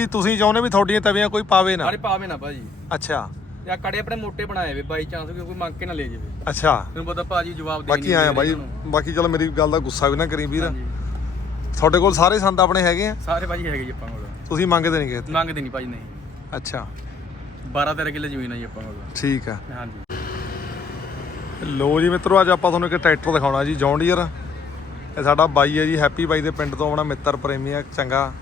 ਕੀ ਤੁਸੀਂ ਚਾਹੁੰਦੇ ਵੀ ਤੁਹਾਡੀਆਂ ਤਵੀਆਂ ਕੋਈ ਪਾਵੇ ਨਾ? ਸਾਰੇ ਪਾਵੇ ਨਾ ਭਾਜੀ। ਅੱਛਾ। ਜਾਂ ਕੜੇ ਆਪਣੇ ਮੋਟੇ ਬਣਾਏ ਵੇ ਬਾਈ ਚਾਂਸ ਕੋਈ ਮੰਗ ਕੇ ਨਾ ਲੈ ਜਾਵੇ। ਅੱਛਾ। ਤੈਨੂੰ ਪਤਾ ਭਾਜੀ ਜਵਾਬ ਦੇ ਬਾਕੀ ਆਇਆ ਬਾਈ ਬਾਕੀ ਚਲੋ ਮੇਰੀ ਗੱਲ ਦਾ ਗੁੱਸਾ ਵੀ ਨਾ ਕਰੀ ਵੀਰ। ਤੁਹਾਡੇ ਕੋਲ ਸਾਰੇ ਸੰਦ ਆਪਣੇ ਹੈਗੇ ਆ? ਸਾਰੇ ਭਾਜੀ ਹੈਗੇ ਜੀ ਆਪਾਂ ਕੋਲ। ਤੁਸੀਂ ਮੰਗਦੇ ਨਹੀਂ ਕਿਸੇ ਮੰਗਦੇ ਨਹੀਂ ਭਾਜੀ ਨਹੀਂ? ਅੱਛਾ। 12 13 ਕਿੱਲੇ ਜ਼ਮੀਨ ਆ ਜੀ ਆਪਾਂ ਕੋਲ। ਠੀਕ ਆ। ਹਾਂਜੀ। ਲੋ ਜੀ ਮਿੱਤਰੋ ਅੱਜ ਆਪਾਂ ਤੁਹਾਨੂੰ ਇੱਕ ਟਰੈਕਟਰ ਦਿਖਾਉਣਾ ਜੀ ਜੌਨ ਡੀਅਰ ਇਹ ਸਾਡਾ ਬਾਈ ਹੈ ਜੀ ਹੈਪੀ ਬਾਈ ਦੇ ਪਿੰਡ ਤੋਂ ਆਪਣਾ ਮਿੱਤਰ ਪ੍ਰੇਮੀ ਆ ਚੰਗਾ।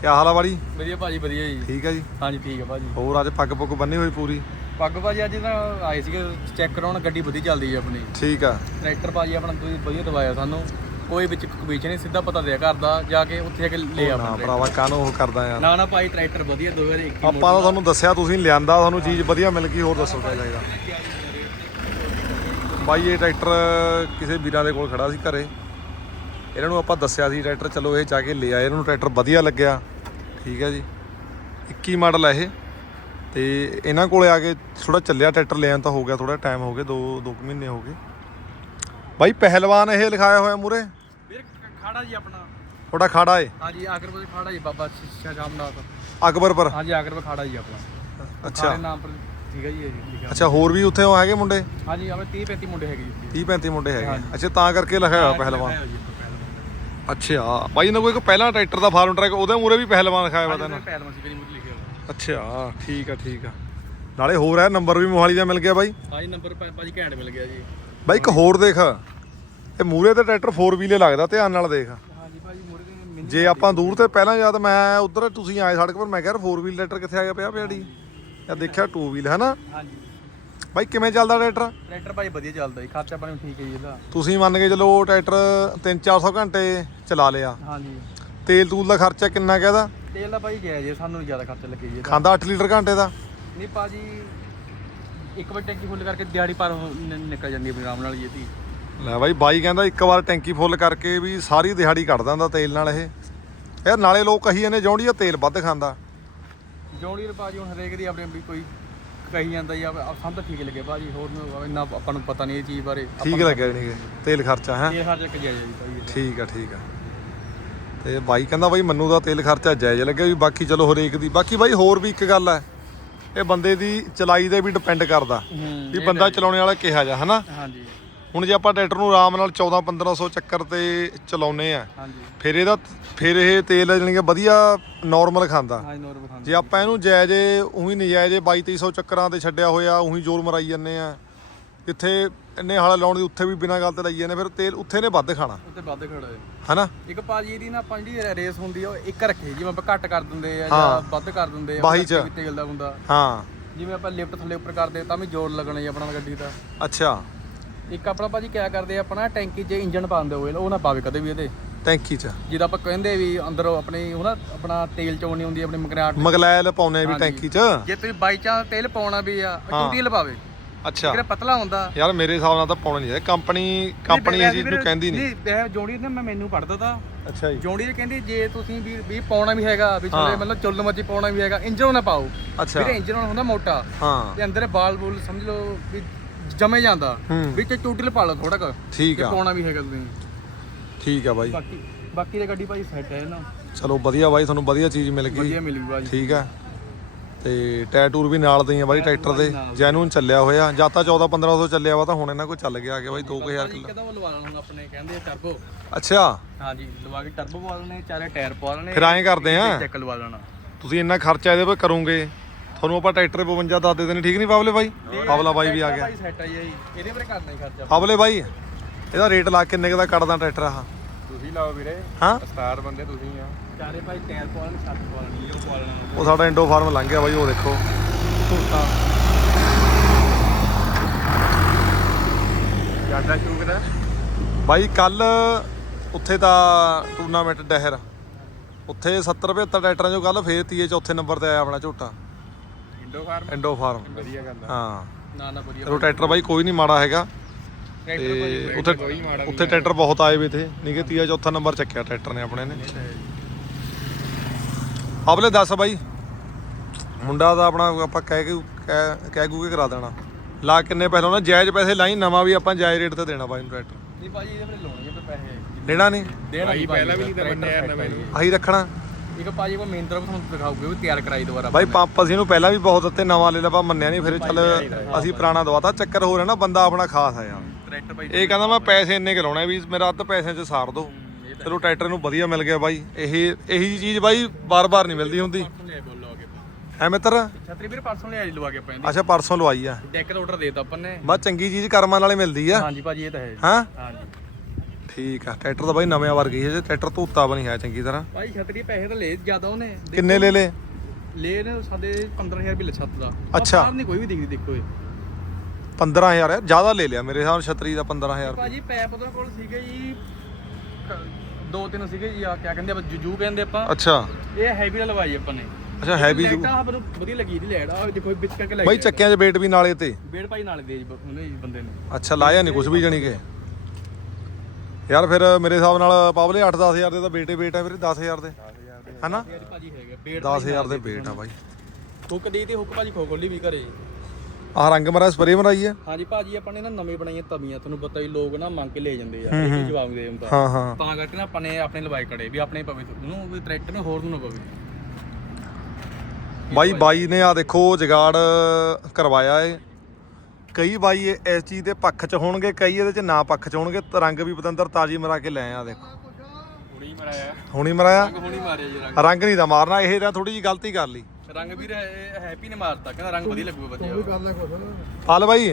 ਕੀ ਹਾਲ ਆ ਵਾਲੀ ਵਧੀਆ ਭਾਜੀ ਵਧੀਆ ਜੀ। ਠੀਕ ਆ ਜੀ? ਹਾਂਜੀ ਠੀਕ ਆ ਭਾਜੀ ਹੋਰ ਅੱਜ ਪੱਗ ਪੁੱਗ ਬੰਨੀ ਹੋਈ ਪੂਰੀ? ਪੱਗ ਭਾਜੀ ਅੱਜ ਤਾਂ ਆਏ ਸੀਗੇ ਚੈੱਕ ਕਰਾਉਣ ਗੱਡੀ ਵਧੀਆ ਚੱਲਦੀ ਹੈ ਆਪਣੀ। ਠੀਕ ਆ। ਟਰੈਕਟਰ ਭਾਜੀ ਆਪਣਾ ਤੁਸੀਂ ਵਧੀਆ ਦਵਾਇਆ ਸਾਨੂੰ। ਕੋਈ ਵਿੱਚ ਕਮਿਸ਼ਨ ਨਹੀਂ ਸਿੱਧਾ ਪਤਾ ਦਿਆ ਘਰ ਦਾ ਜਾ ਕੇ ਉੱਥੇ ਜਾ ਕੇ ਲੈ ਨਾ ਆਪਣਾ ਭਰਾਵਾ ਕਾਹਨੂੰ ਉਹ ਕਰਦਾ ਯਾਰ? ਨਾ ਨਾ ਭਾਈ ਟਰੈਕਟਰ ਵਧੀਆ 2021 ਆਪਾਂ ਤਾਂ ਤੁਹਾਨੂੰ ਦੱਸਿਆ ਤੁਸੀਂ ਲਿਆਂਦਾ ਤੁਹਾਨੂੰ ਚੀਜ਼ ਵਧੀਆ ਮਿਲ ਗਈ ਹੋਰ ਦੱਸੋ ਕੀ ਚਾਹੀਦਾ? ਬਾਈ ਇਹ ਟਰੈਕਟਰ ਕਿਸੇ ਵੀਰਾਂ ਦੇ ਕੋਲ ਖੜਾ ਸੀ ਘਰੇ। ਇਹਨਾਂ ਨੂੰ ਆਪਾਂ ਦੱਸਿਆ ਸੀ ਟਰੈਕਟਰ ਚਲੋ ਇਹ ਜਾ ਕੇ ਲੈ ਆਏ ਇਹਨਾਂ ਨੂੰ ਟਰੈਕਟਰ ਵਧੀਆ ਲੱਗਿਆ। ਠੀਕ ਹੈ ਜੀ। 21 ਮਾਡਲ ਹੈ ਇਹ। ਤੇ ਇਹਨਾਂ ਕੋਲੇ ਆ ਕੇ ਥੋੜਾ ਚੱਲਿਆ ਟਰੈਕਟਰ ਲੈਣ ਤਾਂ ਹੋ ਗਿਆ ਥੋੜਾ ਟਾਈਮ ਹੋ ਗਿਆ 2 2 ਮਹੀਨੇ ਹੋ ਗਏ। ਬਾਈ ਪਹਿਲਵਾਨ ਇਹ ਲਿਖਾਇਆ ਹੋਇਆ ਮੂਰੇ ਵੀਰ ਖਾੜਾ ਜੀ ਆਪਣਾ। ਥੋੜਾ ਖਾੜਾ ਏ? ਹਾਂਜੀ ਆਗਰਪੁਰ ਖਾੜਾ ਜੀ ਬਾਬਾ ਸ਼ਾਮਨਾਥ ਅਕਬਰਪੁਰ ਹਾਂਜੀ ਆਗਰਪੁਰ ਖਾੜਾ ਜੀ ਆਪਣਾ। ਅੱਛਾ। ਸਾਰੇ ਨਾਮ ਪਰ ਠੀਕ ਹੈ ਜੀ ਇਹ ਲਿਖਿਆ ਅੱਛਾ ਹੋਰ ਵੀ ਉੱਥੇ ਹੈਗੇ ਮੁੰਡੇ? ਹਾਂਜੀ ਆਪਣੇ 30 35 ਮੁੰਡੇ ਹੈਗੇ ਜੀ। 30 35 ਮੁੰਡੇ ਹੈਗੇ। ਅੱਛਾ ਤਾਂ ਕਰਕੇ ਲਿਖਾਇਆ ਪਹਿਲਵਾਨ। ਅੱਛਾ। ਬਾਈ ਇਹਨਾਂ ਕੋਈ ਇੱਕ ਪਹਿਲਾਂ ਟਰੈਕਟਰ ਦਾ ਫਾਰਮ ਟਰੈਕ ਉਹਦੇ ਮੂਰੇ ਵੀ ਪਹਿਲਵਾਨ ਲਿਖਾਇਆ ਹੋਇਆ ਤਾਂ ਪਹਿਲਵਾਨ ਸੀ ਕਰੀ ਮੁੱਢ ਲਿਖਿਆ ਹੋਇਆ ਅੱਛਾ ਠੀਕ ਆ ਠੀਕ ਆ। ਨਾਲੇ ਹੋਰ ਹੈ ਨੰਬਰ ਵੀ ਮੋਹਾਲੀ ਦਾ ਮਿਲ ਗਿਆ ਬਾਈ। ਹਾਂਜੀ ਨੰਬਰ ਭਾਜੀ ਘੈਂਟ ਮਿਲ ਗਿਆ ਜੀ। ਬਾਈ ਇੱਕ ਹੋਰ ਦੇਖ। ਇਹ ਮੂਰੇ ਤੇ ਟਰੈਕਟਰ 4 ਵੀਲੇ ਲੱਗਦਾ ਧਿਆਨ ਨਾਲ ਦੇਖ। ਹਾਂਜੀ ਭਾਜੀ ਮੁਰੇ ਦੇ ਮਿੰਨੀ ਜੇ ਆਪਾਂ ਦੂਰ ਤੇ ਪਹਿਲਾਂ ਜਦ ਮੈਂ ਉਧਰ ਤੁਸੀਂ ਆਏ ਸੜਕ ਪਰ ਮੈਂ ਕਿਹਾ 4 ਵੀਲ ਟਰੈਕਟਰ ਕਿੱਥੇ ਆ ਗਿਆ ਪਿਆ ਪਿਆੜੀ ਜਾਂ ਦੇਖਿਆ 2 ਵੀਲ ਹੈ ਨਾ ਹਾਂਜੀ। ਬਾਈ ਕਿਵੇਂ ਚੱਲਦਾ ਟਰੈਕਟਰ? ਟਰੈਕਟਰ ਭਾਜੀ ਵਧੀਆ ਚੱਲਦਾ ਜੀ ਖਰਚਾ ਪਾਣੀ ਠੀਕ ਹੈ ਜੀ ਇਹਦਾ। ਤੁਸੀਂ ਮੰਨ ਕੇ ਚਲੋ ਟਰੈਕਟਰ 3-400 ਘੰਟੇ ਚਲਾ ਲਿਆ। ਹਾਂਜੀ। ਤੇਲ ਤੂਲ ਦਾ ਖਰਚਾ ਕਿੰਨਾ ਕਹਦਾ ਤੇਲ ਦਾ ਜਾਇਜ਼ ਹੈ ਸਾਨੂੰ ਜ਼ਿਆਦਾ ਖਰਚਾ ਲੱਗੇ ਜੀ ਖਾਂਦਾ 8 ਲੀਟਰ ਘੰਟੇ ਦਾ? ਨਹੀਂ ਭਾਜੀ ਇੱਕ ਵਾਰ ਟੈਂਕੀ ਫੁੱਲ ਕਰਕੇ ਦਿਹਾੜੀ ਪਰ ਨਿਕਲ ਜਾਂਦੀ ਹੈ ਆਰਾਮ ਨਾਲ ਜੀ ਇਹਦੀ। ਲੈ ਬਾਈ ਬਾਈ ਕਹਿੰਦਾ ਇੱਕ ਵਾਰ ਟੈਂਕੀ ਫੁੱਲ ਕਰਕੇ ਵੀ ਸਾਰੀ ਦਿਹਾੜੀ ਕੱਢ ਦਿੰਦਾ ਤੇਲ ਨਾਲ ਇਹ। ਯਾਰ ਨਾਲੇ ਲੋਕ ਕਹੀ ਜਾਂਦੇ ਜੌਂਡੀਆ ਤੇਲ ਵੱਧ ਖਾਂਦਾ। ਜੌਂਡੀ ਦੇ ਭਾਜੀ ਹੁਣ ਹਰੇਕ ਦੀ ਆਪਣੀ ਆਪਣੀ ਕੋਈ ਕਹੀ ਜਾਂਦਾ ਜੀ ਸਾਨੂੰ ਤਾਂ ਠੀਕ ਲੱਗੇ ਭਾਜੀ ਹੋਰ ਨੂੰ ਇੰਨਾ ਆਪਾਂ ਨੂੰ ਪਤਾ ਨਹੀਂ ਇਹ ਚੀਜ਼ ਬਾਰੇ। ਠੀਕ ਲੱਗਿਆ ਨਹੀਂ ਤੇਲ ਖਰਚਾ ਹੈ? ਇਹ ਖਰਚਾ ਕਿ ਜਾਇਜ਼ ਹੈ ਜੀ? ਭਾਜੀ। ਠੀਕ ਆ ਠੀਕ ਆ। ਤੇ ਬਾਈ ਕਹਿੰਦਾ ਬਾਈ ਮੈਨੂੰ ਦਾ ਤੇਲ ਖਰਚਾ ਜਾਇਜ਼ ਲੱਗਿਆ ਵੀ ਬਾਕੀ ਚਲੋ ਹਰੇਕ ਦੀ ਬਾਕੀ ਬਾਈ ਹੋਰ ਵੀ ਇੱਕ ਗੱਲ ਹੈ ਇਹ ਬੰਦੇ ਦੀ ਚਲਾਈ ਤੇ ਵੀ ਡਿਪੈਂਡ ਕਰਦਾ ਵੀ ਬੰਦਾ ਚਲਾਉਣੇ ਵਾਲਾ ਕਿਹਾ ਜਾ ਹਨਾ? ਹਾਂਜੀ। ਹੁਣ ਜੇ ਆਪਾਂ ਟਰੈਕਟਰ ਨੂੰ ਆਰਾਮ ਨਾਲ 14 1500 ਚੱਕਰ ਤੇ ਚਲਾਉਨੇ ਆ ਹਾਂਜੀ। ਫਿਰ ਇਹਦਾ ਫਿਰ ਇਹ ਤੇਲ ਜਾਣੀ ਕਿ ਵਧੀਆ ਨਾਰਮਲ ਖਾਂਦਾ। ਹਾਂਜੀ ਜੇ ਆਪਾਂ ਇਹਨੂੰ ਜਾਇਜ਼ ਉਹੀ ਨਜਾਇਜ਼ 22 2300 ਚੱਕਰਾਂ ਤੇ ਛੱਡਿਆ ਹੋਇਆ ਉਹੀ ਜ਼ੋਰ ਮਰਾਈ ਜੰਨੇ ਆ। ਜਿੱਥੇ ਇੰਨੇ ਹਾਲਾ ਲਾਉਣ ਦੀ ਉੱਥੇ ਵੀ ਬਿਨਾਂ ਗੱਲ ਤੇ ਲਾਈ ਜਾਂਦੇ ਫਿਰ ਤੇਲ ਉੱਥੇ ਨੇ ਵੱਧ ਖਾਣਾ। ਉੱਤੇ ਵੱਧ ਖੜਾ ਹੈ। ਹਨਾ? ਇੱਕ ਭਾਜੀ ਇਹਦੀ ਨਾ ਆਪਾਂ ਜਿਹੜੀ ਰੇਸ ਹੁੰਦੀ ਆ ਉਹ ਇੱਕ ਰੱਖੇ ਜਿਵੇਂ ਆਪਾਂ ਘੱਟ ਕਰ ਦਿੰਦੇ ਆ ਹਾਂ। ਜਾਂ ਵੱਧ ਕਰ ਦਿੰਦੇ ਆ ਉਹਦੇ ਚ। ਤੇਲ ਦਾ ਹੁੰਦਾ। ਹਾਂ। ਜਿਵੇਂ ਆਪਾਂ ਲਿਫਟ ਥੱਲੇ ਉੱਪਰ ਕਰਦੇ ਤਾਂ ਵੀ ਜ਼ੋਰ ਲੱਗਣਾ ਜੀ ਆਪਣਾ ਗੱਡੀ ਦਾ। ਅੱਛਾ। ਇੱਕ ਆਪਣਾ ਭਾਜੀ ਕਿਆ ਕਰਦੇ ਆ ਆਪਣਾ ਟੈਂਕੀ 'ਚ ਇੰਜਨ ਪਾਉਂਦੇ ਹੋਏ ਉਹ ਨਾ ਪਾਵੇ ਕਦੇ ਵੀ ਇਹਦੇ। ਟੈਂਕੀ 'ਚ? ਜਿੱਦਾਂ ਆਪਾਂ ਕਹਿੰਦੇ ਵੀ ਅੰਦਰ ਆਪਣੀ ਉਹ ਨਾ ਆਪਣਾ ਤੇਲ ਚੋਣੀ ਹੁੰਦੀ ਆਪਣੀ ਮਕਨਾਟ ਮਗਲੈਲ ਪਾਉਨੇ ਵੀ। ਟੈਂਕੀ 'ਚ? ਜੇ ਤੁਸੀਂ ਬਾਈ ਚਾਂਸ ਤੇਲ ਪਾਉਣਾ ਵੀ ਆ ਟੂਟੀ ਲਵਾਵੇ ਅੱਛਾ। ਕਿਹੜਾ ਪਤਲਾ ਹੁੰਦਾ। ਯਾਰ ਮੇਰੇ ਹਿਸਾਬ ਨਾਲ ਤਾਂ ਪਾਉਣਾ ਨਹੀਂ ਹੈ ਕੰਪਨੀ ਕੰਪਨੀ ਇਹ ਚੀਜ਼ ਨੂੰ ਕਹਿੰਦੀ ਨਹੀਂ। ਨਹੀਂ ਇਹ ਜੋੜੀ ਨੇ ਮੈਂ ਮੈਨੂੰ ਪੜਦਾ ਤਾਂ। ਅੱਛਾ ਜੀ। ਜੋੜੀ ਕਹਿੰਦੀ ਜੇ ਤੁਸੀਂ ਵੀ ਵੀ ਪਾਉਣਾ ਵੀ ਹੈਗਾ ਵੀ ਚਲੇ ਮਤਲਬ ਚੁੱਲ ਮੱਚੀ ਪਾਉਣਾ ਵੀ ਹੈਗਾ ਇੰਜਨ ਨਾ ਪਾਓ। ਅੱਛਾ। ਵੀਰੇ ਇੰਜਨ ਹੁੰਦਾ ਮੋਟਾ। ਹਾਂ। ਤੇ ਅੰਦਰ ਬਾਲ ਬੂਲ ਸਮਝ ਲਓ ਵੀ ਜਮੇ ਜਾਂਦਾ। ਹੂੰ। ਵਿੱਚ ਟੂਟੀ ਲਪਾ ਲਓ ਥੋੜਾ ਕੁ। ਠੀਕ ਆ। ਪਾਉਣਾ ਵੀ ਹੈਗਾ ਤੁਸੀਂ। ਠੀਕ ਆ ਬਾਈ। ਬਾਕੀ ਬਾਕੀ ਦੀ ਗੱਡੀ ਭਾਈ ਸੈੱਟ ਹੈ ਨਾ। ਚਲੋ ਵਧੀਆ ਬਾਈ ਤੁਹਾਨੂੰ ਵਧੀਆ ਚੀਜ਼ ਮਿਲ ਗਈ। ਵਧੀਆ ਮਿਲ ਗਈ ਠੀਕ ਆ। ਤੇ ਟਾਇਰ ਟੂਰ ਵੀ ਨਾਲ ਦੇ ਆ ਬਾਈ ਟਰੈਕਟਰ ਦੇ। ਜੈਨੂਨ ਚੱਲਿਆ ਹੋਇਆ। ਜਾਂ ਤਾਂ 14 1500 ਚੱਲਿਆ ਵਾ ਤਾਂ ਹੁਣ ਇਹਨਾਂ ਕੋਲ ਚੱਲ ਗਿਆ ਆ ਕੇ ਬਾਈ 2000 ਕਿਲੋ। ਕਦੋਂ ਲਵਾ ਲੈਣਾ ਹੁਣ ਆਪਣੇ ਕਹਿੰਦੇ ਟਰਬੋ ਅੱਛਾ। ਹਾਂਜੀ ਲਵਾ ਕੇ ਟਰਬੋ ਪਵਾ ਲੈਣੇ ਚਾਰੇ ਟਾਇਰ ਪਵਾ ਲੈਣੇ। ਫਿਰ ਐਂ ਕਰਦੇ ਆ। ਚੈੱਕ ਲਵਾ ਲੈਣਾ। ਤੁਸੀਂ ਇੰਨਾ ਖਰਚਾ ਇਹਦੇ 'ਤੇ ਕਰੋਗੇ। ਤੁਹਾਨੂੰ ਆਪਾਂ ਟਰੈਕਟਰ 52 ਦੱਸ ਦੇ ਦੇਣੇ ਠੀਕ ਨਹੀਂ ਪਾਵਲੇ ਬਾਈ? ਪਾਵਲਾ ਬਾਈ ਵੀ ਆ ਗਿਆ। ਭਾਈ ਸੈੱਟ ਆਈ ਜੀ ਇਹਦੇ ਪਰ ਕਰਨਾ ਹੀ ਖਰਚਾ। ਪਾਵਲੇ ਬਾਈ ਇਹਦਾ ਰੇਟ ਲਾ ਕਿੰਨੇ ਕੁ ਦਾ ਕੱਢਦਾ ਟਰੈਕਟਰ ਆਹ? ਤੁਸੀਂ ਲਾਓ ਵੀਰੇ। ਹਾਂ? ਸਟਾਰ ਬੰਦੇ ਤੁਸੀਂ ਆ। ਚਾਰੇ ਭਾਈ ਟਾਇਰ ਪਵਾ ਲੈਣੇ ਛੱਤ ਪਵਾ ਲੈਣੀ। ਉਹ ਸਾਡਾ ਇੰਡੋ ਫਾਰਮ ਲੰਘ ਗਿਆ ਬਾਈ ਉਹ ਦੇਖੋ। ਟੋਟਾ ਜ਼ਿਆਦਾ ਸ਼ੌਕ ਦਾ ਬਾਈ ਕੱਲ ਉੱਥੇ ਦਾ ਟੂਰਨਾਮੈਂਟ ਡਹਿਰ। ਉੱਥੇ 70 75 ਟਰੈਕਟਰਾਂ ਚੋਂ ਕੱਲ ਫੇਰ ਤੀਏ ਚੌਥੇ ਨੰਬਰ ਤੇ ਆਇਆ ਆਪਣਾ ਝੋਟਾ। ਇੰਡੋ ਫਾਰਮ ਇੰਡੋ ਫਾਰਮ ਵਧੀਆ ਗੱਲ ਹਾਂ। ਨਾ ਨਾ ਵਧੀਆ। ਟਰੈਕਟਰ ਬਾਈ ਕੋਈ ਨਹੀਂ ਮਾੜਾ ਹੈਗਾ। ਤੇ ਉੱਥੇ ਉੱਥੇ ਟਰੈਕਟਰ ਬਹੁਤ ਆਏ ਵੇ ਥੇ ਨਹੀਂ ਕਿ ਤੀਆ ਚੌਥਾ ਨੰਬਰ ਚੱਕਿਆ ਟਰੈਕਟਰ ਨੇ ਆਪਣੇ ਨੇ। ਆਬਲੇ ਦੱਸ ਬਾਈ। ਮੁੰਡਾ ਦਾ ਆਪਣਾ ਆਪਾਂ ਕਹਿ ਕੇ ਕਹਿ ਕਹਿ ਕੂ ਕੇ ਕਰਾ ਦੇਣਾ। ਲਾ ਕਿੰਨੇ ਪਹਿਲਾਂ ਨਾ ਜਾਇਜ਼ ਪੈਸੇ ਲਾਈ ਨਵਾਂ ਵੀ ਆਪਾਂ ਜਾਇਜ਼ ਰੇਟ ਤੇ ਦੇਣਾ ਬਾਈ ਨੂੰ ਟਰੈਕਟਰ ਨਹੀਂ ਭਾਜੀ ਇਹਦੇ ਪਰ ਲਾਉਣੇ ਤੇ ਪੈਸੇ। ਲੈਣਾ ਨਹੀਂ? ਦੇਣਾ ਹੀ ਪਹਿਲਾਂ ਵੀ ਨਹੀਂ ਤਾਂ ਨਵੇਂ ਆਹੀ ਰੱਖਣਾ। ਇੱਕ ਭਾਜੀ ਕੋ ਮਹਿੰਦਰਾ ਤੁਹਾਨੂੰ ਦਿਖਾਉਗੇ ਉਹ ਵੀ ਤਿਆਰ ਕਰਾਈ ਦੁਬਾਰਾ ਬਾਈ ਪੰਪ ਅਸੀਂ ਇਹਨੂੰ ਪਹਿਲਾਂ ਵੀ ਬਹੁਤ ਦਿੱਤੇ ਨਵਾਂ ਲੈ ਲਿਆ ਪਰ ਮੰਨਿਆ ਨਹੀਂ ਫਿਰ ਚੱਲ ਅਸੀਂ ਪੁਰਾਣਾ ਦਵਾਤਾ ਚੱਕਰ ਹੋ ਰਿਹਾ ਨਾ ਬੰਦਾ ਆਪਣਾ ਖਾਸ ਆ ਯਾਰ। ਟਰੈਕਟਰ ਇਹ ਕਹਿੰਦਾ ਮੈਂ ਪੈਸੇ ਇੰਨੇ ਕਿ ਲਾਉਣੇ ਵੀ ਮੇਰਾ ਅੱਧ ਪੈਸਿਆਂ 'ਚ ਸਾਰ ਦੋ। ਚਲੋ ਟਰੈਕਟਰ ਨੂੰ ਵਧੀਆ ਮਿਲ ਗਿਆ ਬਾਈ। ਇਹ ਇਹੀ ਜਿਹੀ ਚੀਜ਼ ਬਾਈ ਬਾਰ-ਬਾਰ ਨਹੀਂ ਮਿਲਦੀ ਹੁੰਦੀ। ਐ ਮਿੱਤਰ? ਛਤਰੀ ਵੀਰ ਪਰਸੋਂ ਲਿਆ ਜੀ ਲਵਾ ਕੇ ਆਪਾਂ ਇਹਦੀ। ਅੱਛਾ ਪਰਸੋਂ ਲਵਾਈ ਆ। ਡੈਕ ਦਾ ਆਰਡਰ ਦੇਤਾ ਆਪਾਂ ਨੇ। ਬਸ ਚੰਗੀ ਚੀਜ਼ ਕਰਮਾਂ ਨਾਲੇ ਮਿਲਦੀ ਆ। ਹਾਂਜੀ ਭਾਜੀ ਇਹ ਤਾਂ ਹੈ ਜੀ। ਹਾਂ? ਹਾਂਜੀ। ਠੀਕ ਆ ਟਰੈਕਟਰ ਤਾਂ ਬਾਈ ਨਵੇਂ ਵਰਗੀ ਹੈ ਜੇ ਟਰੈਕਟਰ ਧੂਤਾ ਬਣੀ ਹੈ ਚੰਗੀ ਤਰ੍ਹਾਂ। ਭਾਈ ਛਤਰੀ ਪੈਸੇ ਤਾਂ ਲਏ ਜ਼ਿਆਦਾ ਉਹਨੇ। ਕਿੰਨੇ ਲੈ ਲੇ ਲਏ ਨੇ ਸਾਡੇ 15000 ਰੁਪਏ ਛੱਤ ਦਾ। ਅੱਛਾ। ਨਹੀਂ ਕੋਈ ਵੀ ਦਿਖਦੀ ਦੇਖੋ ਇਹ। 15000 ਯਾਰ ਜ਼ਿਆਦਾ ਲੈ ਲਿਆ ਮੇਰੇ ਹਿਸਾਬ ਨਾਲ ਛਤਰੀ ਦਾ 15000 ਭਾਜੀ ਪੈਪ ਉਹਦੇ ਕੋਲ ਸੀਗੇ ਜੀ ਦੋ ਤਿੰਨ ਸੀਗੇ ਜੀ ਆ ਕਿਆ ਕਹਿੰਦੇ ਆਪਾਂ ਜੂਜੂ ਕਹਿੰਦੇ ਆਪਾਂ। ਅੱਛਾ। ਇਹ ਹੈਵੀ ਨਾਲ ਲਵਾਈ ਆਪਾਂ ਨੇ। ਅੱਛਾ ਹੈਵੀ ਲੈਟ ਆ ਮੈਨੂੰ ਵਧੀਆ ਲੱਗੀ ਇਹਦੀ ਲੈਟ ਆ ਦੇਖੋ ਵਿੱਚ ਕਰਕੇ ਲਾਈ ਬਾਈ ਚੱਕਿਆਂ 'ਚ ਵੇਟ ਵੀ ਨਾਲੇ ਤੇ। ਬੇੜ ਭਾਈ ਨਾਲ ਦੇ ਜੀ ਜੀ ਬੰਦੇ ਨੇ। ਅੱਛਾ ਲਾਇਆ ਨਹੀਂ ਕੁਝ ਵੀ ਜਾਣੀ ਕਿ। ਯਾਰ ਫਿਰ ਮੇਰੇ ਹਿਸਾਬ ਨਾਲ ਪਾਵਲੇ 8-10000 ਦੇ ਤਾਂ ਬੇਟੇ ਹੈ ਵੀਰੇ 10000 ਦੇ। ਹੈਨਾ? ਭਾਜੀ ਹੈਗਾ ਬੇੜ 10000 ਦੇ ਵੇਟ ਆ ਬਾਈ। ਹੁੱਕ ਦੇ ਤੇ ਹੁੱਕ ਭਾਜੀ ਖੋਖੋਲੀ ਵੀ ਘਰੇ। ਆਹ ਰੰਗ ਮਰਾ ਸਪਰੇ ਮਰਾਈ ਹੈ ਹਾਂਜੀ ਭਾਜੀ ਆਪਾਂ ਨੇ ਨਾ ਨਵੇਂ ਬਣਾਈਆਂ ਤਵੀਆਂ ਤੁਹਾਨੂੰ ਪਤਾ ਹੀ ਲੋਕ ਨਾ ਮੰਗ ਕੇ ਲੈ ਜਾਂਦੇ ਆ ਇਹ ਜਵਾਬ ਦੇ ਹੁੰਦਾ ਹਾਂ ਹਾਂ। ਤਾਂ ਕਰਕੇ ਨਾ ਆਪਾਂ ਨੇ ਆਪਣੇ ਲਵਾਈ ਕੜੇ ਵੀ ਆਪਣੇ ਪਵੇ ਉਹਨੂੰ ਵੀ ਟਰੈਕਟਰ ਨੂੰ ਹੋਰ ਨੂੰ ਨਾ ਪਵੇ। ਬਾਈ ਬਾਈ ਨੇ ਆ ਦੇਖੋ ਜਗਾੜ ਕਰਵਾਇਆ ਏ। ਕਈ ਬਾਈ ਇਹ ਇਸ ਚੀਜ਼ ਦੇ ਪੱਖ 'ਚ ਹੋਣਗੇ ਕਈ ਇਹਦੇ 'ਚ ਨਾ ਪੱਖ 'ਚ ਹੋਣਗੇ। ਰੰਗ ਵੀ ਪਤੰਦਰ ਤਾਜੀ ਮਰਾ ਕੇ ਲੈ ਆ ਦੇਖੋ। ਹੁਣੀ ਮਰਾਇਆ। ਹੁਣੀ ਮਰਾਇਆ? ਰੰਗ ਹੁਣੀ ਮਾਰਿਆ ਜੀ ਰੰਗ। ਰੰਗ ਨਹੀਂ ਦਾ ਮਾਰਨਾ ਇਹ ਤਾਂ ਥੋੜੀ ਜੀ ਗਲਤੀ ਕਰ ਲਈ। ਰੰਗ ਵੀ ਹੈਪੀ ਨੇ ਮਾਰਤਾ ਕਹਿੰਦਾ ਰੰਗ ਵਧੀਆ ਲੱਗੂਗਾ ਬੱਚੇ ਹਾਲ ਬਾਈ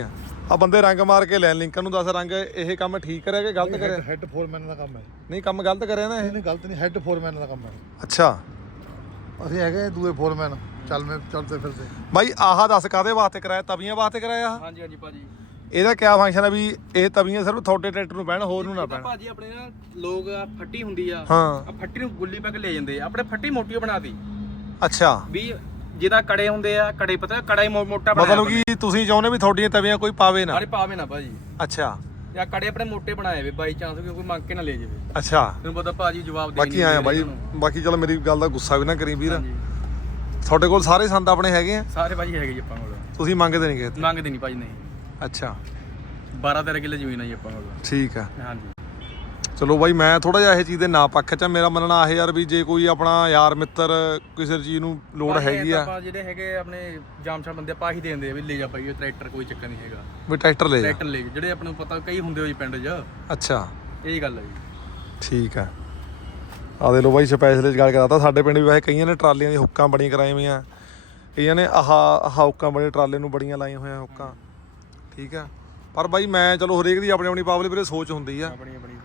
ਆ ਬੰਦੇ ਰੰਗ ਮਾਰ ਕੇ ਲੈਣ ਲਿੰਕਨ ਨੂੰ ਦੱਸ ਰੰਗ ਇਹ ਕੰਮ ਠੀਕ ਕਰਿਆ ਕਿ ਗਲਤ ਕਰਿਆ? ਹੈੱਡ ਫੋਰਮੈਨ ਦਾ ਕੰਮ ਹੈ। ਨਹੀਂ ਕੰਮ ਗਲਤ ਕਰਿਆ ਨਾ ਇਹ? ਨਹੀਂ ਗਲਤ ਨਹੀਂ ਹੈੱਡ ਫੋਰਮੈਨ ਦਾ ਕੰਮ ਹੈ। ਅੱਛਾ। ਅਸੀਂ ਹੈਗੇ ਦੂਏ ਫੋਰਮੈਨ ਚੱਲ ਮੈਂ ਚੱਲਦੇ ਫਿਰਦੇ। ਬਾਈ ਆਹ ਦੱਸ ਕਾਦੇ ਵਾਸਤੇ ਕਰਾਇਆ? ਤਵੀਆਂ ਵਾਸਤੇ ਕਰਾਇਆ? ਆਹ? ਹਾਂਜੀ ਹਾਂਜੀ ਭਾਜੀ। ਇਹਦਾ ਕਿਆ ਫੰਕਸ਼ਨ ਹੈ ਵੀ ਇਹ ਤਵੀਆਂ ਸਿਰਫ ਤੁਹਾਡੇ ਟਰੈਕਟਰ ਨੂੰ ਪੈਣ ਹੋਰ ਨੂੰ ਨਾ ਤਾਂ ਪੈਣ ਭਾਜੀ ਆਪਣੇ ਨਾ ਲੋਕ ਆ ਫੱਟੀ ਹੁੰਦੀ ਆ। ਹਾਂ। ਆ ਫੱਟੀ ਨੂੰ ਗੁੱਲੀ ਪਾ ਕੇ ਲੈ ਜਾਂਦੇ ਆ। ਆਪਣੇ ਫੱਟੀ ਮੋਟੀ ਬਣਾਤੀ ਅੱਛਾ। ਵੀ ਜਿਹਦਾ ਕੜੇ ਹੁੰਦੇ ਆ ਕੜੇ ਪਤਾ ਕੜਾ ਹੀ ਮੋ- ਮੋਟਾ ਬਣਾਇਆ ਮਤਲਬ ਕਿ ਤੁਸੀਂ ਚਾਹੁੰਦੇ ਵੀ ਤੁਹਾਡੀਆਂ ਤਵੀਆਂ ਕੋਈ ਪਾਵੇ ਨਾ? ਅਰੇ ਪਾਵੇ ਨਾ ਭਾਜੀ। ਅੱਛਾ। ਜਾਂ ਕੜੇ ਆਪਣੇ ਮੋਟੇ ਬਣਾਏ ਵੇ ਬਾਈ ਚਾਂਸ ਕੋਈ ਮੰਗ ਕੇ ਨਾ ਲੈ ਜਾਵੇ। ਅੱਛਾ। ਤੈਨੂੰ ਪਤਾ ਭਾਜੀ ਜਵਾਬ ਦੇ ਬਾਕੀ ਆਇਆ ਬਾਈ ਬਾਕੀ ਚਲੋ ਮੇਰੀ ਗੱਲ ਦਾ ਗੁੱਸਾ ਵੀ ਨਾ ਕਰੀ ਵੀਰ। ਤੁਹਾਡੇ ਕੋਲ ਸਾਰੇ ਸੰਦ ਆਪਣੇ ਹੈਗੇ ਆ? ਸਾਰੇ ਭਾਜੀ ਹੈਗੇ ਜੀ ਆਪਾਂ ਕੋਲ। ਤੁਸੀਂ ਮੰਗਦੇ ਨਹੀਂ ਕਿਸੇ ਮੰਗਦੇ ਨਹੀਂ ਭਾਜੀ ਨਹੀਂ? ਅੱਛਾ। 12 13 ਕਿੱਲੇ ਜ਼ਮੀਨ ਆ ਜੀ ਆਪਾਂ ਕੋਲ। ਠੀਕ ਆ। ਹਾਂਜੀ। ਚਲੋ ਬਾਈ ਮੈਂ ਥੋੜਾ ਜਿਹਾ ਇਹ ਚੀਜ਼ ਦੇ ਨਾ ਪੱਖ ਚ ਆ। ਮੇਰਾ ਮੰਨਣਾ ਇਹ ਯਾਰ ਵੀ ਜੇ ਕੋਈ ਆਪਣਾ ਯਾਰ ਮਿੱਤਰ ਕਿਸੇ ਚੀਜ਼ ਨੂੰ ਲੋੜ ਭਾਜੀ ਹੈਗੀ ਤਾਂ ਆ ਆਪਾਂ ਜਿਹੜੇ ਹੈਗੇ ਆਪਣੇ ਜਾਮਸ਼ਾ ਬੰਦੇ ਆਪਾਂ ਹੀ ਦੇਂਦੇ ਆ ਵੀ ਲੈ ਜਾ ਭਾਈ ਇਹ ਟਰੈਕਟਰ ਕੋਈ ਚੱਕਰ ਨਹੀਂ ਹੈਗਾ। ਵੀ ਟਰੈਕਟਰ ਲੈ ਜਾ। ਟਰੈਕਟਰ ਲੈ ਜਿਹੜੇ ਆਪਾਂ ਨੂੰ ਪਤਾ ਕਈ ਹੁੰਦੇ ਹੋ ਜੀ ਪਿੰਡ 'ਚ। ਅੱਛਾ। ਇਹ ਗੱਲ ਹੈ ਜੀ। ਠੀਕ ਆ। ਆ ਦੇ ਲੋ ਬਾਈ ਸਪੈਸ਼ਲ ਚ ਗੱਲ ਕਰਾਤਾ ਸਾਡੇ ਪਿੰਡ ਵੀ ਵੈਸੇ ਕਈਆਂ ਨੇ ਟਰਾਲੀਆਂ ਦੀ ਹੁੱਕਾਂ ਬੜੀਆਂ ਕਰਾਈਆਂ ਹੋਈਆਂ। ਕਈਆਂ ਨੇ ਆਹ ਹੁੱਕਾਂ ਬੜੇ ਟਰਾਲੇ ਨੂੰ ਬੜੀਆਂ ਲਾਈਆਂ ਹੋਈਆਂ ਹੁੱਕਾਂ। ਠੀਕ ਆ? ਪਰ ਬਾਈ ਮੈਂ ਚਲੋ ਹਰੇਕ ਦੀ ਆਪਣੀ ਆਪਣੀ ਪਾਵਲੇ ਵੀਰੇ ਸੋਚ ਹੁੰਦੀ ਆ।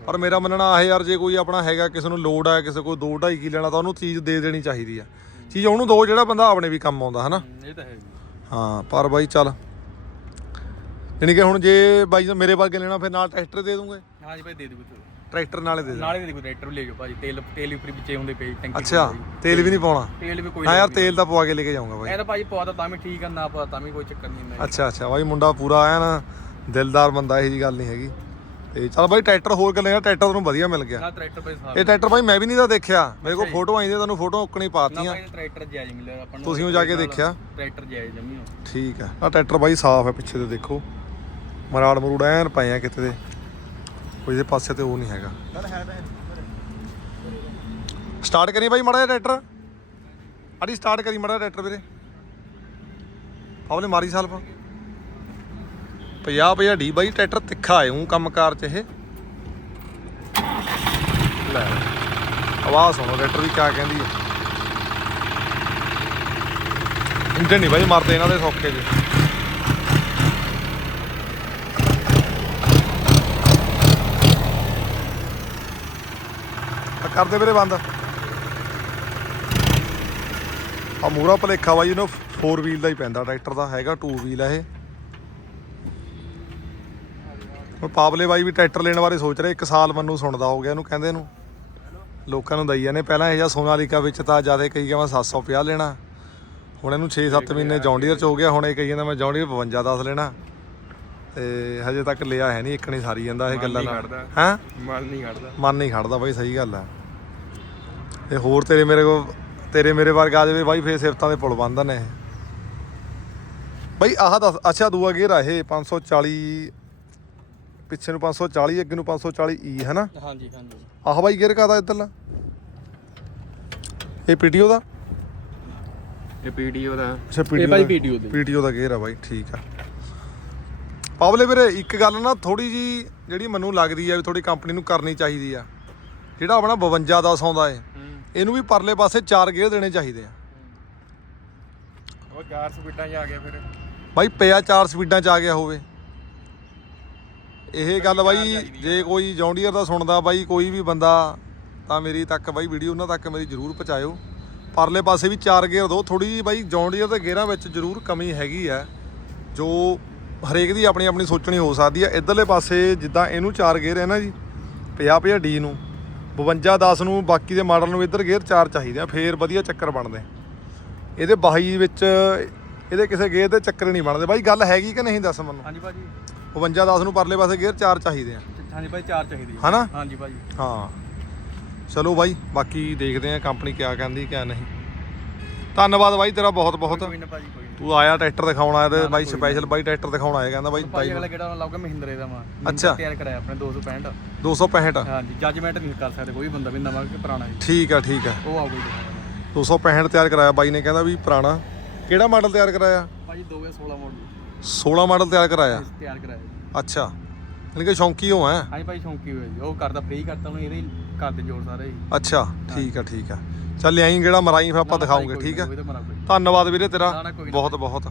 ਪਰ ਮੇਰਾ ਮੰਨਣਾ ਇਹ ਯਾਰ ਜੇ ਕੋਈ ਆਪਣਾ ਹੈਗਾ ਕਿਸੇ ਨੂੰ ਲੋੜ ਆ ਕਿਸੇ ਕੋਲ 2 2.5 ਕੀ ਲੈਣਾ ਤਾਂ ਉਹਨੂੰ ਚੀਜ਼ ਦੇ ਦੇਣੀ ਚਾਹੀਦੀ ਆ। ਚੀਜ਼ ਉਹਨੂੰ ਦੋ ਜਿਹੜਾ ਬੰਦਾ ਆਪਣੇ ਵੀ ਕੰਮ ਆਉਂਦਾ ਹਨਾ? ਇਹ ਤਾਂ ਹੈ ਜੀ। ਹਾਂ ਪਰ ਬਾਈ ਚੱਲ। ਯਾਨੀ ਕਿ ਹੁਣ ਜੇ ਬਾਈ ਜੀ ਮੇਰੇ ਵਰਗੇ ਲੈਣਾ ਫਿਰ ਨਾਲ ਟਰੈਕਟਰ ਦੇ ਦੂੰਗੇ? ਹਾਂਜੀ ਭਾਈ ਦੇ ਦੇ ਕੋਈ ਟਰੈਕਟਰ ਨਾਲੇ ਦੇ ਦੇ ਨਾਲੇ ਦੇ ਕੋਈ ਟਰੈਕਟਰ ਵੀ ਲੈ ਜਾਓ ਭਾਜੀ। ਤੇਲ ਤੇਲ ਉੱਪਰ ਵਿੱਚੇ ਹੁੰਦੇ ਪਏ ਟੈਂਕੀ ਅੱਛਾ ਤੇਲ ਵੀ ਨਹੀਂ ਪਾਉਣਾ? ਤੇਲ ਵੀ ਕੋਈ ਹਾਂ ਯਾਰ ਤੇਲ ਤਾਂ ਪਵਾ ਕੇ ਲੈ ਕੇ ਜਾਊਂਗਾ ਬਾਈ ਐ ਤਾਂ ਭਾਜੀ ਪਵਾ ਤਾਂ ਵੀ ਠੀਕ ਆ ਨਾ ਪਵਾ ਤਾਂ ਵੀ ਕੋਈ ਚੱਕਰ ਨਹੀਂ ਹੁੰਦਾ। ਅੱਛਾ ਅੱਛਾ ਬਾਈ ਮੁੰਡਾ ਪੂਰਾ ਆਇਆ ਨਾ ਦਿਲਦਾਰ ਬੰਦਾ ਇਹੋ ਜੀ ਗੱਲ ਨਹੀਂ ਹੈਗੀ। ਤੇ ਚੱਲ ਬਾਈ ਟਰੈਕਟਰ ਹੋਰ ਗੱਲੇ ਆ ਟਰੈਕਟਰ ਤੁਹਾਨੂੰ ਵਧੀਆ ਮਿਲ ਗਿਆ। ਨਾ ਟਰੈਕਟਰ ਭਾਈ ਸਾਹਿਬ ਇਹ ਟਰੈਕਟਰ ਬਾਈ ਮੈਂ ਵੀ ਨਹੀਂ ਤਾਂ ਦੇਖਿਆ। ਮੇਰੇ ਕੋਲ ਫੋਟੋ ਆਈਆਂ ਤੁਹਾਨੂੰ ਫੋਟੋ ਉੱਕਣੀ ਨਾ ਪਾਤੀਆਂ ਭਾਈ ਟਰੈਕਟਰ ਜਾਇਜ਼ ਮਿਲਿਆ ਆਪਾਂ ਨੂੰ। ਤੁਸੀਂ ਉਹ ਜਾ ਕੇ ਦੇਖਿਆ। ਟਰੈਕਟਰ ਜਾਇਜ਼ ਜਮੀ ਹੋ ਠੀਕ ਆ। ਆ ਟਰੈਕਟਰ ਬਾਈ ਸਾਫ਼ ਹੈ ਪਿੱਛੇ ਤੇ ਦੇਖੋ। ਮਰਾੜ ਮਰੂੜ ਐਨ ਪਏ ਆ ਕਿਤੇ ਦੇ ਕੋਈ ਦੇ ਪਾਸੇ ਤੇ ਉਹ ਨਹੀਂ ਹੈਗਾ। ਸਟਾਰਟ ਕਰੀ ਬਾਈ ਮੜਾ ਟਰੈਕਟਰ ਅੜੀ ਸਟਾਰਟ ਕਰੀ ਮੜਾ ਟਰੈਕਟਰ ਵੀਰੇ। ਆਵਲੇ ਮਾਰੀ ਸਾਲ ਪਾ 50 50 ਡੀ ਬਾਈ ਟਰੈਕਟਰ ਤਿੱਖਾ ਹੈ ਉਹ ਕੰਮਕਾਰ ਚ ਇਹ। ਲੈ ਆਵਾਜ਼ ਸੁਣੋ ਟਰੈਕਟਰ ਦੀ ਕਿਆ ਕਹਿੰਦੀ ਹੈ ਇੰਜਨ ਨਹੀਂ ਬਾਈ ਮਰਦੇ ਇਹਨਾਂ ਦੇ ਸੌਕੇ ਜੇ। ਕਰਦੇ ਵੀਰੇ ਬੰਦ। ਆ ਮੂਰਾ ਭਲੇਖਾ ਬਾਈ ਇਹਨੂੰ 4 ਵੀਲ ਦਾ ਹੀ ਪੈਂਦਾ ਟਰੈਕਟਰ ਦਾ ਹੈਗਾ 2 ਵੀਲ ਆ ਇਹ। ਹੁਣ ਪਾਵਲੇ ਬਾਈ ਵੀ ਟਰੈਕਟਰ ਲੈਣ ਬਾਰੇ ਸੋਚ ਰਿਹਾ ਇੱਕ ਸਾਲ ਮੈਨੂੰ ਸੁਣਦਾ ਹੋ ਗਿਆ ਇਹਨੂੰ ਕਹਿੰਦੇ ਇਹਨੂੰ ਲੋਕਾਂ ਨੂੰ ਦਈ ਜਾਂਦੇ ਪਹਿਲਾਂ ਇਹ ਜਿਹਾ ਸੋਨਾਲੀਕਾ ਵਿੱਚ ਤਾਂ ਜ਼ਿਆਦਾ ਕਹੀ ਗਿਆ ਮੈਂ 750 ਲੈਣਾ। ਹੁਣ ਇਹਨੂੰ 6-7 ਮਹੀਨੇ ਜੌਂਡੀਅਰ ਚ ਹੋ ਗਿਆ ਹੁਣ ਇਹ ਕਹੀ ਜਾਂਦਾ ਮੈਂ ਜੌਂਡੀਅਰ 52 10 ਲੈਣਾ। ਤੇ ਹਜੇ ਤੱਕ ਲਿਆ ਹੈ ਨਹੀਂ ਇੱਕ ਨਹੀਂ ਸਾਰੀ ਜਾਂਦਾ ਇਹ ਗੱਲਾਂ ਨਾਲ। ਹੈਂ? ਮਨ ਨਹੀਂ ਖੜਦਾ। ਮਨ ਨਹੀਂ ਖੜਦਾ ਬਾਈ ਸਹੀ ਗੱਲ ਆ। ਤੇ ਹੋਰ ਤੇਰੇ ਮੇਰੇ ਕੋ ਤੇਰੇ ਮੇਰੇ ਵਰਗਾ ਆ ਜਾਵੇ ਬਾਈ ਫੇਰ ਸਿਫਤਾਂ ਦੇ ਪੁਲ ਬੰਦਨ ਨੇ ਬਾਈ ਆਹ ਦੱਸ ਅੱਛਾ ਦੂਆ ਗੇਅਰ ਆ ਇਹ 540 ਪਿੱਛੇ ਨੂੰ 540 ਅੱਗੇ ਨੂੰ 540 ਈ ਹੈ ਨਾ ਹਾਂਜੀ ਹਾਂਜੀ। ਆਹ ਬਾਈ ਗੇਅਰ ਕਾਦਾ ਇੱਧਰਲਾ? ਇਹ ਪੀਟੀਓ ਦਾ? ਇਹ ਪੀਡੀਓ ਦਾ। ਅੱਛਾ ਇਹ ਭਾਈ ਦੇ। ਪੀਟੀਓ ਦਾ। ਗੇਅਰ ਆ ਬਾਈ ਠੀਕ ਆ। ਪਾਵਲੇ ਵੀਰੇ ਇੱਕ ਗੱਲ ਨਾ ਥੋੜੀ ਜੀ ਜਿਹੜੀ ਮੈਨੂੰ ਲੱਗਦੀ ਆ ਵੀ ਥੋੜੀ ਕੰਪਨੀ ਨੂੰ ਕਰਨੀ ਚਾਹੀਦੀ ਆ ਜਿਹੜਾ ਆਪਣਾ 52 ਦਾ ਆਉਂਦਾ ਏ। ਇਹਨੂੰ ਵੀ ਪਰਲੇ ਪਾਸੇ ਚਾਰ ਗੇਅਰ ਦੇਣੇ ਚਾਹੀਦੇ ਆ। ਉਹ ਚਾਰ ਸਪੀਡਾਂ 'ਚ ਆ ਗਿਆ ਫਿਰ। ਬਾਈ ਪਿਆ ਚਾਰ ਸਪੀਡਾਂ ਚ ਆ ਗਿਆ ਹੋਵੇ। ਇਹ ਗੱਲ ਬਾਈ ਜੇ ਕੋਈ ਜੌਂਡੀਅਰ ਦਾ ਸੁਣਦਾ ਬਾਈ ਕੋਈ ਵੀ ਬੰਦਾ ਤਾਂ ਮੇਰੀ ਤੱਕ ਬਾਈ ਵੀਡੀਓ ਉਹਨਾਂ ਤੱਕ ਮੇਰੀ ਜ਼ਰੂਰ ਪਹੁੰਚਾਇਓ। ਪਰਲੇ ਪਾਸੇ ਵੀ ਚਾਰ ਗੇਅਰ ਦੋ ਥੋੜੀ ਜਿਹੀ ਬਾਈ ਜੌਂਡੀਅਰ ਦੇ ਗੇਅਰਾਂ ਵਿੱਚ ਜ਼ਰੂਰ ਕਮੀ ਹੈਗੀ ਆ। ਜੋ ਹਰੇਕ ਦੀ ਆਪਣੀ ਆਪਣੀ ਸੋਚਣੀ ਹੋ ਸਕਦੀ ਆ। ਇਧਰਲੇ ਪਾਸੇ ਜਿੱਦਾਂ ਇਹਨੂੰ ਚਾਰ ਗੇਅਰ ਹੈ ਨਾ ਜੀ 50 50 ਡੀ ਨੂੰ। 52 10 ਨੂੰ ਬਾਕੀ ਦੇ ਮਾਡਲ ਨੂੰ ਇੱਧਰ ਗੇਅਰ ਚਾਰ ਚਾਹੀਦੇ ਆ ਫੇਰ ਵਧੀਆ ਚੱਕਰ ਬਣਦੇ ਇਹਦੇ ਬਾਈ ਵਿੱਚ ਇਹਦੇ ਕਿਸੇ ਗੇਅਰ ਦੇ ਚੱਕਰ ਨਹੀਂ ਬਣਦੇ। ਬਾਈ ਗੱਲ ਹੈਗੀ ਕਿ ਨਹੀਂ ਦੱਸ ਮੈਨੂੰ? ਹਾਂਜੀ ਭਾਜੀ। 52 10 ਨੂੰ ਪਰਲੇ ਪਾਸੇ ਗੇਅਰ ਚਾਰ ਚਾਹੀਦੇ ਆ। ਹਾਂਜੀ ਭਾਈ ਚਾਰ ਚਾਹੀਦੀ ਹੈ ਹਨਾ? ਹਾਂਜੀ ਭਾਜੀ ਹਾਂ। ਚਲੋ ਬਾਈ ਬਾਕੀ ਦੇਖਦੇ ਆ ਕੰਪਨੀ ਕਿਆ ਕਹਿੰਦੀ ਕਿਆ ਨਹੀਂ। ਧੰਨਵਾਦ ਬਾਈ ਤੇਰਾ ਬਹੁਤ ਬਹੁਤ ਤੂੰ ਆਇਆ ਟਰੈਕਟਰ ਦਿਖਾਉਣ ਆਇਆ ਤੇ ਬਾਈ ਸਪੈਸ਼ਲ ਬਾਈ ਟਰੈਕਟਰ ਦਿਖਾਉਣ ਆਇਆ ਕਹਿੰਦਾ ਬਾਈ ਬਾਈ ਅਗਲਾ ਕਿਹੜਾ ਲਾਊਗਾ ਮਹਿੰਦਰੇ ਦਾ ਵਾ। ਅੱਛਾ। ਤਿਆਰ ਕਰਾਇਆ ਆਪਣੇ 265 265 ਹਾਂਜੀ ਜੱਜਮੈਂਟ ਨਹੀਂ ਕਰ ਸਕਦੇ ਕੋਈ ਬੰਦਾ ਵੀ ਨਵਾਂ ਕਿ ਪੁਰਾਣਾ ਠੀਕ ਆ ਠੀਕ ਆ। ਉਹ ਆਊਗਾ ਜੀ ਦਿਖਾਉਣਾ। 265 ਤਿਆਰ ਕਰਾਇਆ ਬਾਈ ਨੇ ਕਹਿੰਦਾ ਵੀ ਪੁਰਾਣਾ। ਕਿਹੜਾ ਮਾਡਲ ਤਿਆਰ ਕਰਾਇਆ? ਭਾਜੀ 2016 ਮਾਡਲ 16 ਮਾਡਲ ਤਿਆਰ ਕਰਾਇਆ? ਤਿਆਰ ਕਰਾਇਆ ਅੱਛਾ। ਯਾਨੀ ਕਿ ਸ਼ੌਂਕੀ ਹੋ ਹੈ? ਹਾਂਜੀ ਭਾਈ ਸ਼ੌਂਕੀ ਹੋਇਆ ਜੀ। ਉਹ ਕਰਦਾ ਫ੍ਰੀ ਕਰਤਾ ਉਹਨੂੰ ਇਹਦੇ ਕਰਦੇ ਜੋੜ ਸਾਰੇ ਅੱਛਾ ਠੀਕ ਆ ਠੀਕ ਆ। ਚੱਲ ਆਈ ਜਿਹੜਾ ਮਰਾਈ ਫਿਰ ਆਪਾਂ ਦਿਖਾਉਂਗੇ ਠੀਕ ਆ ਕੋਈ ਧੰਨਵਾਦ ਵੀਰੇ ਤੇਰਾ। ਬਹੁਤ ਬਹੁਤ